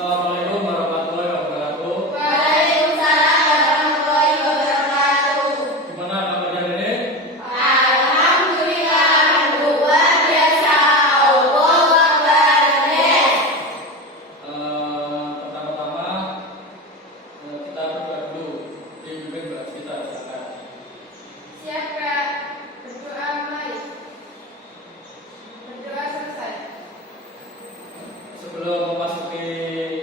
Assalamualaikum warahmatullahi wabarakatuh. Waalaikumsalam warahmatullahi wabarakatuh. Gimana kabarnya hari ini? Alhamdulillah, luar biasa. Allahu Akbar. Pertama-tama kita berdoa dulu. Dipimpin bahas kita, silakan. Siap, Kak. Berdoa mulai. Berdoa selesai. Sebelum memasuki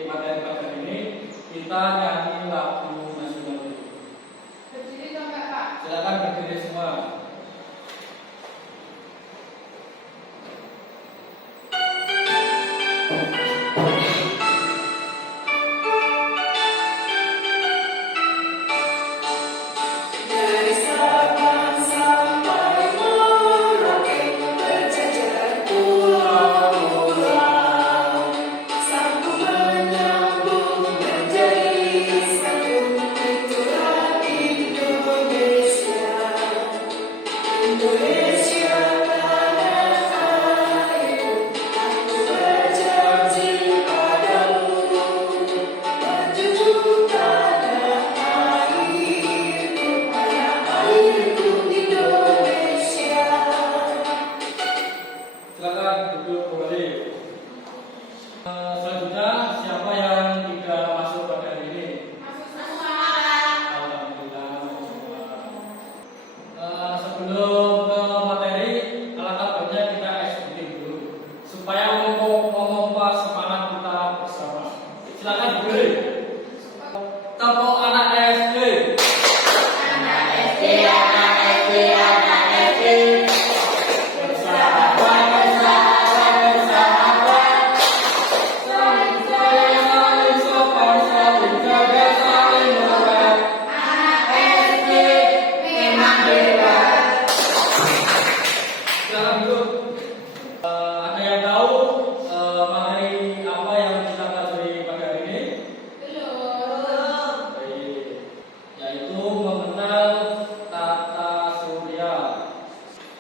materi pada ini, kita nyanyi lagu nasional dulu. Berdiri dong, Kak. Silakan berdiri semua. Dari Sabang sampai Merauke berjajar pulau-pulau, sambung menyambung menjadi satu, itulah Indonesia. Indonesia tanah airku, aku berjanji padamu, menjunjung tanah airku, tanah airku Indonesia. Silakan duduk kembali. Selanjutnya siapa yang tidak masuk pada hari ini? Masuk semua. Alhamdulillah. Sebelum ke materi, alangkah baiknya kita eksekutif dulu supaya memompa semangat kita bersama. Silakan berdiri. Tepuk anak SD. Anak SD, anak SD, anak SD. Bersahabat, bersahabat, bersahabat. Saling sayang, saling sopan, saling jaga, saling merawat. Anak SD memang hebat. Silakan duduk. Ada yang tahu materi apa yang kita pelajari pada hari ini? Belum. Baik. Yaitu mengenal tata surya.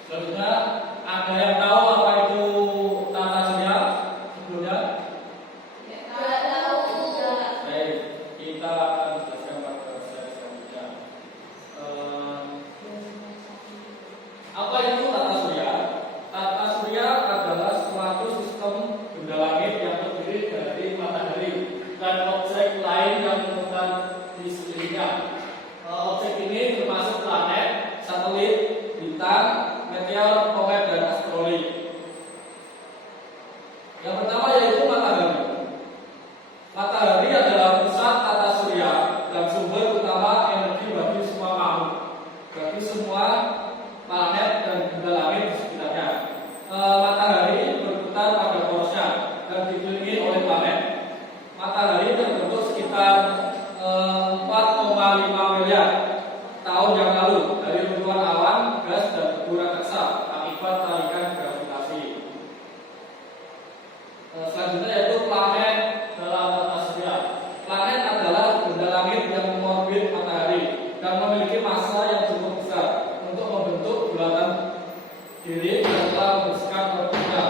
Selanjutnya, ada yang tahu apa itu tata surya sebelumnya? Tidak tahu. Baik, kita akan jelaskan pada slide selanjutnya. Apa itu tata surya? Tata surya adalah suatu sistem benda langit yang terdiri dari matahari dan objek lain yang menemukan di sekelilingnya. Objek ini termasuk planet, satelit, bintang, meteor, komet, dan asteroid. Yang pertama yaitu matahari. Matahari adalah pusat tata surya dan sumber utama energi bagi semua makhluk, bagi semua planet dan benda langit di sekitarnya. Matahari berputar pada porosnya dan dikelilingi oleh planet. Matahari terbentuk sekitar 4,5 miliar tahun yang lalu dari runtuhan awan, gas, dan debu raksasa akibat tarikan gravitasi. Selanjutnya yaitu planet dalam tata surya. Planet adalah benda langit yang mengorbit matahari dan memiliki massa yang cukup besar untuk membentuk bulatan diri yang telah membersihkan orbitnya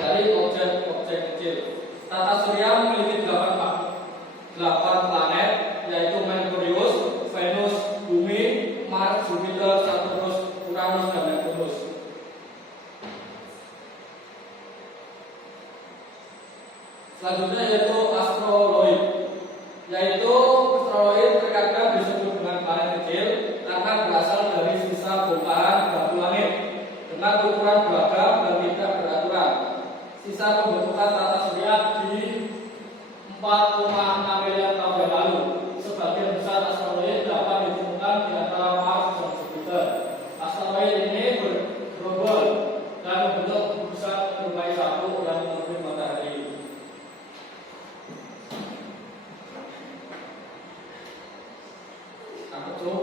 dari objek-objek kecil. Tata surya memiliki 8 planet, yaitu Merkurius, Venus, Bumi, Mars, Jupiter, Saturnus, Uranus, dan Neptunus. Selanjutnya yaitu asteroid. Asteroid terkadang disebut dengan planet kecil karena berasal dari sisa bongkahan batu langit dengan ukuran beragam dan tidak beraturan. Sisa pembentukan tata surya di 4,6 miliar tahun yang lalu. Sebagian besar asteroid dapat ditemukan di antara Mars dan Jupiter. Asteroid ini bergerombol dan membentuk pusat bermain satu yang mengorbit matahari. Aku tuh.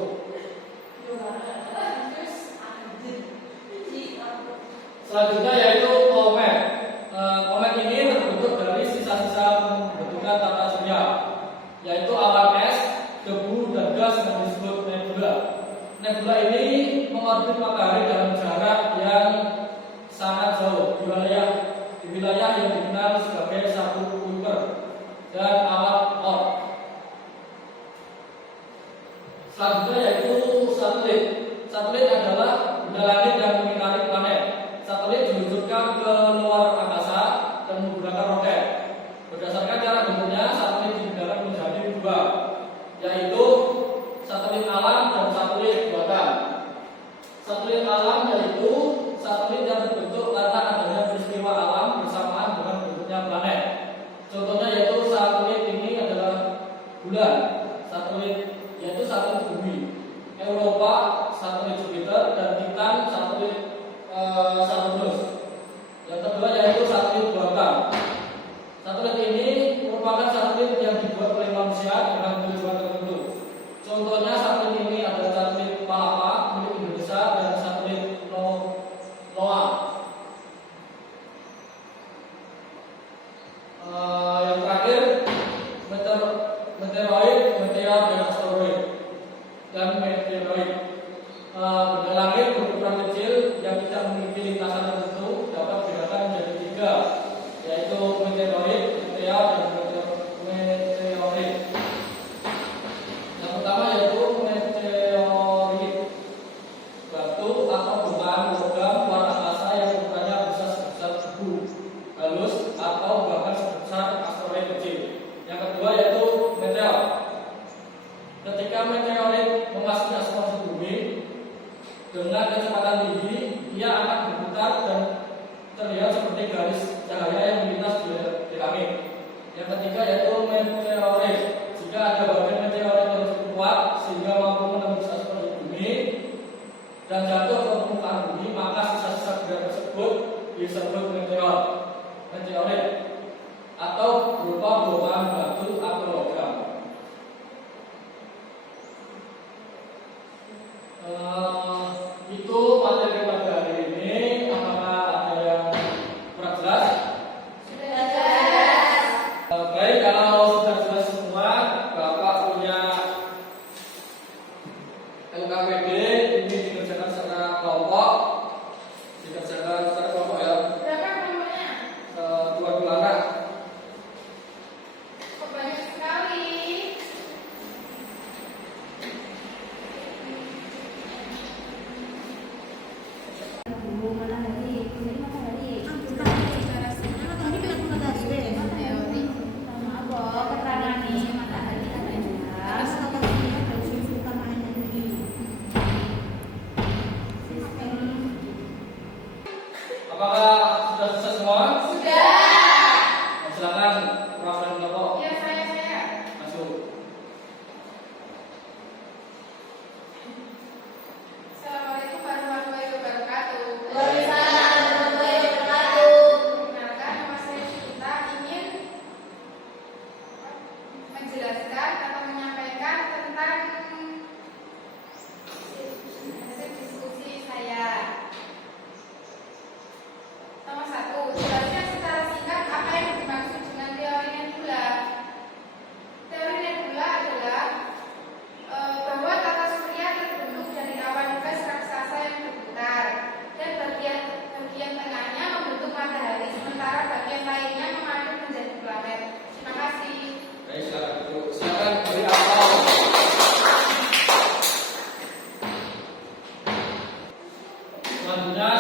Selanjutnya yaitu komet. Komet ini terbentuk dari sisa-sisa pembentukan tata surya, yaitu awan es, debu, dan gas yang disebut nebula. Nebula ini mengorbit matahari dalam jarak yang sangat jauh di wilayah yang dikenal sebagai satu Kuiper dan alat ORB. Selanjutnya yaitu satelit. Satelit adalah benda langit yang mengitari planet. Satelit diluncurkan ke luar angkasa dan menggunakan roket. Berdasarkan cara bentuknya, satelit dibedakan menjadi dua, yaitu satelit alam dan satelit buatan. Satelit alam yaitu satelit yang terbentuk karena adanya peristiwa alam bersamaan dengan bentuknya planet. Contohnya yaitu satelit ini adalah bulan, satelit yaitu satelit bumi, Europa satelit Jupiter, dan Titan satelit Saturnus. Yang kedua yaitu satelit buatan. Satelit ini merupakan satelit yang dibuat oleh manusia dengan tujuan tertentu. Contohnya satelit ini adalah satelit Palapa milik Indonesia dan satelit NOAA. Yang terakhir meteoroid, meteor dan asteroid. Dan meteoroid, benda langit berukuran kecil yang tidak memiliki lintasan tertentu dapat dibedakan menjadi tiga, yaitu meteoroid, meteor dan meteorit. Yang pertama yaitu meteorit, batu atau bongkahan logam luar angkasa yang ukurannya bisa sebesar debu halus atau bahkan sebesar asteroid kecil. Yang kedua yaitu meteor. Ketika meteorit memasuki atmosfer bumi dengan kecepatan tinggi, ia akan berputar dan terlihat seperti garis cahaya yang melintas di langit. Yang ketiga yaitu meteorit. Jika ada bagian meteorit yang cukup kuat sehingga mampu menembus atmosfer bumi dan jatuh ke permukaan bumi, maka sisa-sisa benda tersebut disebut meteorit atau berupa bongkahan batu atau logam. Itu materi pada hari ini. Apakah ada yang kurang jelas? Sudah jelas. Baik, kalau sudah jelas semua, Bapak punya LKPD ini dikerjakan secara kelompok, ya. Berapa nomornya? 2 anak. Kok banyak sekali? Apakah sudah selesai semua? Sudah. Silakan Prof. Muldoko Ya, saya. masuk. Assalamualaikum warahmatullahi wabarakatuh. Waalaikumsalam warahmatullahi wabarakatuh. Perkenalkan, nama saya Syuta, ingin menjelaskan atau menyampaikan tentang hasil diskusi saya. Nomor 1, jelaskan secara singkat apa yang dimaksud dengan teori nebula. Teori nebula adalah bahwa tata surya terbentuk dari awan gas raksasa yang berputar dan bagian tengahnya membentuk matahari, sementara bagian lainnya memadu menjadi planet. Terima kasih. Baik, silakan duduk. Silakan beri aplaus. Selanjutnya